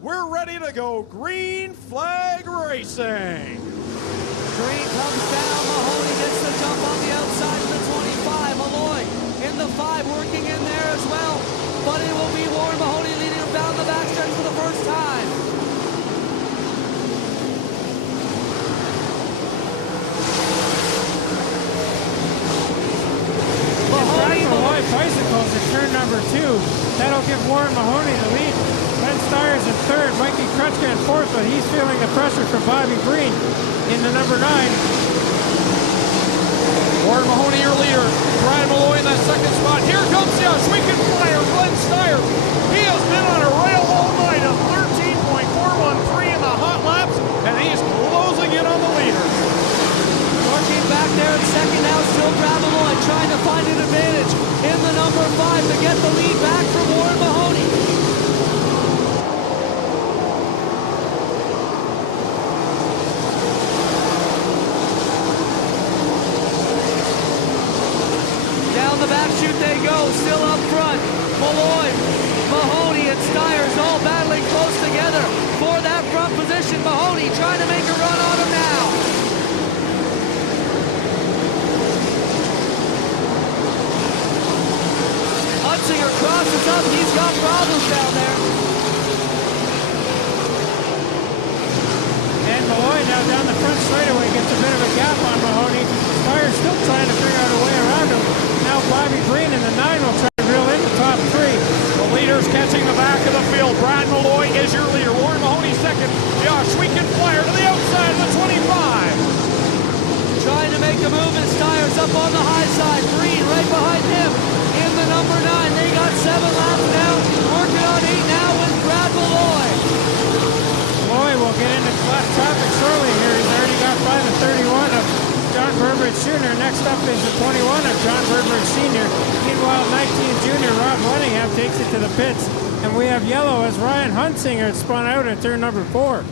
We're ready to go. Green flag racing. Green comes down. Mahoney gets the jump on the outside of the 25. Malloy in the 5, working in there as well. But it will be Warren Mahoney leading him down the backstretch for the first time. Malloy bicycles at turn number 2. That'll give Warren Mahoney the lead. Glenn Styres in 3rd, Mikey Crutch in 4th, but he's feeling the pressure from Bobby Green in the number 9. Warren Mahoney, your leader. Brad Malloy in that 2nd spot. Here comes the Ohsweken flyer, Glenn Styres. He has been on a rail all night at 13.413 in the hot laps, and he's closing in on the leaders. Looking back there in 2nd now, still Brad Malloy trying to find an advantage in the number 5 to get the lead back from Warren Mahoney. Down the back chute they go, still up front. Malloy, Mahoney, and Styres all battling close together for that front position. Mahoney trying to make a run on him now. Hunsinger crosses up, he's got problems down there. And Malloy now down the front straightaway gets a bit of a gap on Mahoney. Styres still trying to figure out a way around him. Now Bobby Green in the 9 will try to reel in the top 3. The leaders catching the back of the field. Brad Malloy is your leader. Warren Mahoney 2nd. The Ohsweken flyer to the outside of the 25. Trying to make a move, and Styres up on the high side. Green right behind him in the number 9. They got 7 laps now. Working on 8 now with Brad Malloy. Malloy will get into traffic shortly here. He's already got by the 31 of John Burbridge Jr. Next up is the 21 of John Burbridge Sr. Meanwhile, 19 Junior Rob Cunningham takes it to the pits. And we have yellow as Ryan Hunsinger spun out at turn number 4.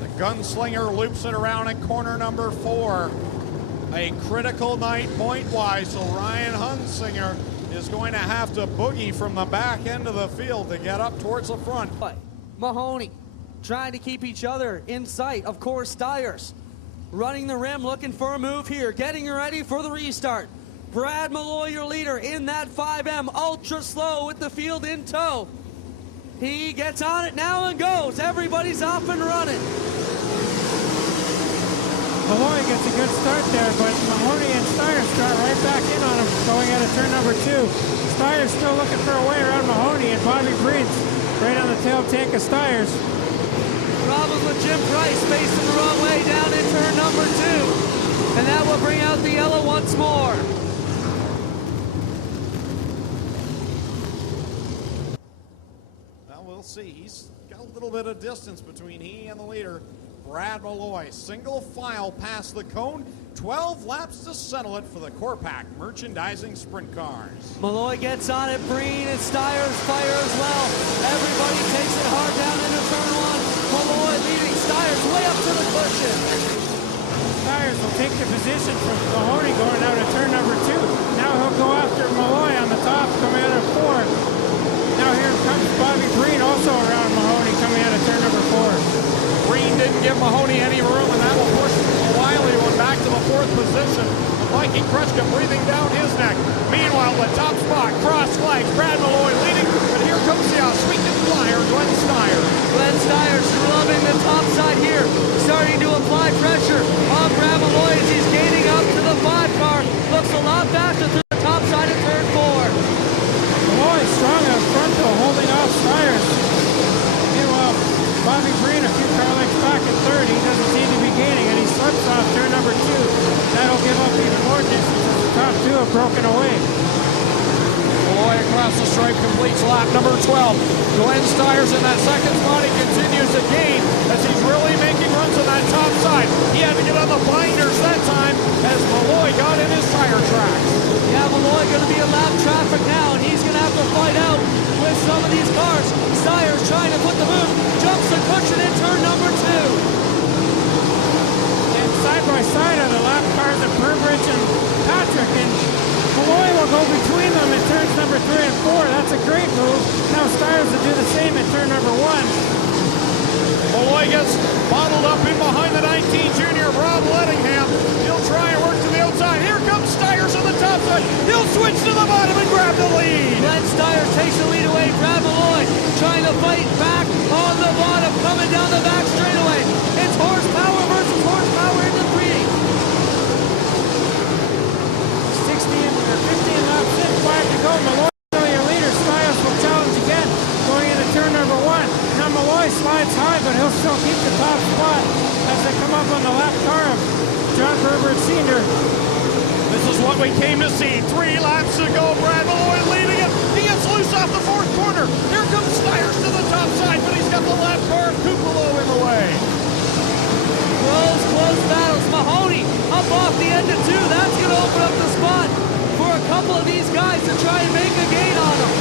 The gunslinger loops it around in corner number 4. A critical night point-wise, so Ryan Hunsinger is going to have to boogie from the back end of the field to get up towards the front. Mahoney trying to keep each other in sight. Of course, Styres running the rim, looking for a move here, getting ready for the restart. Brad Malloy, your leader, in that 5M, ultra slow with the field in tow. He gets on it now and goes. Everybody's off and running. Malloy gets a good start there, but Mahoney and Styres got right back in on him going out of turn number 2. Styres still looking for a way around Mahoney, and Bobby Green's right on the tail tank of Styres. Problems with Jim Price, facing the wrong way down in turn number 2. And that will bring out the yellow once more. Well, we'll see. He's got a little bit of distance between he and the leader, Brad Malloy. Single file past the cone. 12 laps to settle it for the CorrPak merchandising sprint cars. Malloy gets on it. Breen and Styres fire as well. Everybody takes it hard down into turn 1. Malloy leading Styres way up to the cushion. Styres will take the position from Mahoney going out of turn number 2. Now he'll go after Malloy on the top, coming out of 4. Now here comes Bobby Green also around Mahoney coming out of turn number 4. Green didn't give Mahoney any room, and that will push Wiley one back to the 4th position. Mikey Crutch breathing down his neck. Meanwhile, the top spot, cross flags, Brad Malloy leading, but here comes the Ohsweken flyer, Glenn Styres. Glenn Styres rubbing the top side here, starting to apply pressure on Brad Malloy as he's gaining up to the 5 car. Looks a lot faster through the top side of turn 4. Malloy strong up front though, holding off Styres. Meanwhile, Bobby Green a few car lengths back at 3rd. He doesn't seem to be gaining, and he slips off turn number 2. That'll give up even more distance as the top 2 have broken away. Malloy across the stripe completes lap number 12. Glenn Styres in that 2nd spot. He continues to gain as he's really making runs on that top side. He had to get on the binders that time as Malloy got in his tire tracks. Yeah, Malloy going to be in lap traffic now, and he's going to have to fight out with some of these cars. Styres trying to put the move, jumps the cushion in turn number 2. And side by side are the lap cars of Burbridge and Patrick, and Malloy will go between them in turns number 3 and 4. That's a great move. Now Styres Flagus bottled up in behind the 19 junior, Rob Lettingham. He'll try and work to the outside. Here comes Styres on the top side. He'll switch to the bottom and grab the lead. Glenn Styres takes the lead away. Brad Malloy trying to fight back on the bottom, coming down the back straightaway. It's horsepower versus horsepower in the 3. 16 or 15 laps in, 5 to go. Malloy still your leader. Styres will challenge again, going into turn number 1. Now Malloy slides high, but he'll still keep the top spot as they come up on the lap car of John Herbert Sr. This is what we came to see. 3 laps to go. Brad Malloy leading it. He gets loose off the 4th corner. Here comes Styres to the top side, but he's got the lap car of Kupalo in the way. Close battles. Mahoney up off the end of 2. That's going to open up the spot for a couple of these guys to try and make a gain on them.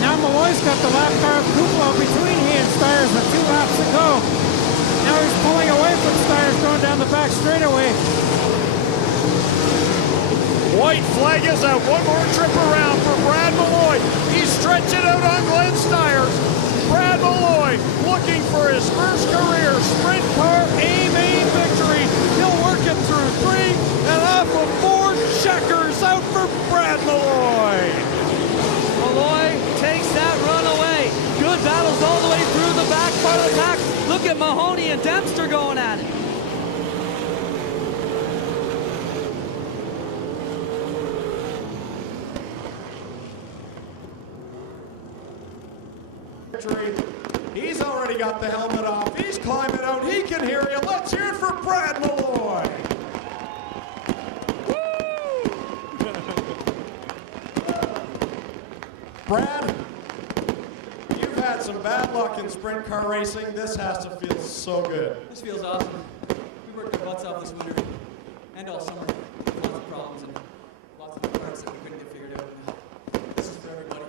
Now Malloy's got the lap car of Kupalo between he and Styres with 2 laps to go. Now he's pulling away from Styres going down the back straightaway. White flag is out. One more trip around for Brad Malloy. He's stretching out on Glenn Styres. Brad Malloy looking for his first career sprint car A-main victory. He'll work it through 3 and off of 4 checkers out for Brad Malloy. Malloy takes that run away. Good battles all the way through the back part of the pack. Look at Mahoney and Dempster going at it. He's already got the helmet off. He's climbing out. He can hear you. Let's hear it for Brad Malloy. Brad, you've had some bad luck in sprint car racing. This has to feel so good. This feels awesome. We worked our butts off this winter and all summer. Lots of problems and lots of parts that we couldn't get figured out. This is for everybody.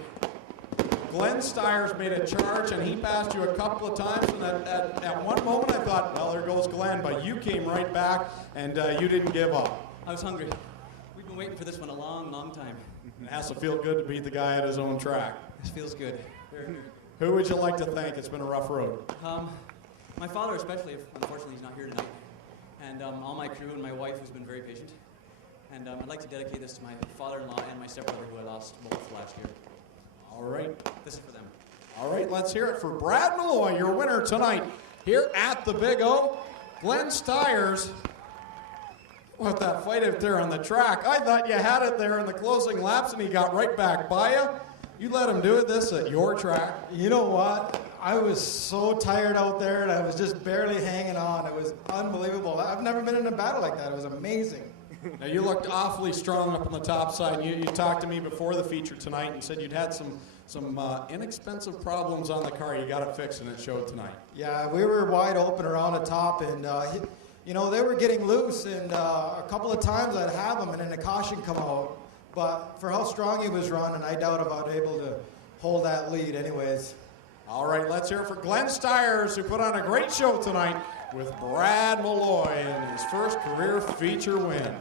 Glenn Styres made a charge and he passed you a couple of times, and at one moment I thought, well, there goes Glenn, but you came right back and you didn't give up. I was hungry. We've been waiting for this one a long, long time. It has to feel good to beat the guy at his own track. This feels good. Who would you like to thank? It's been a rough road. My father especially, unfortunately he's not here tonight, and all my crew and my wife who's been very patient. And I'd like to dedicate this to my father-in-law and my stepbrother who I lost both last year. All right. This is for them. All right, let's hear it for Brad Malloy, your winner tonight here at the Big O. Glenn Styres, what that fight out there on the track. I thought you had it there in the closing laps and he got right back by you. You let him do it this at your track. You know what? I was so tired out there and I was just barely hanging on. It was unbelievable. I've never been in a battle like that. It was amazing. Now you looked awfully strong up on the top side. You talked to me before the feature tonight and said you'd had some inexpensive problems on the car. You got it fixed and it showed tonight. Yeah, we were wide open around the top and you know, they were getting loose and a couple of times I'd have them and then a caution come out. But for how strong he was running, I doubt if I was able to hold that lead anyways. All right, let's hear it for Glenn Styres, who put on a great show tonight with Brad Malloy in his first career feature win.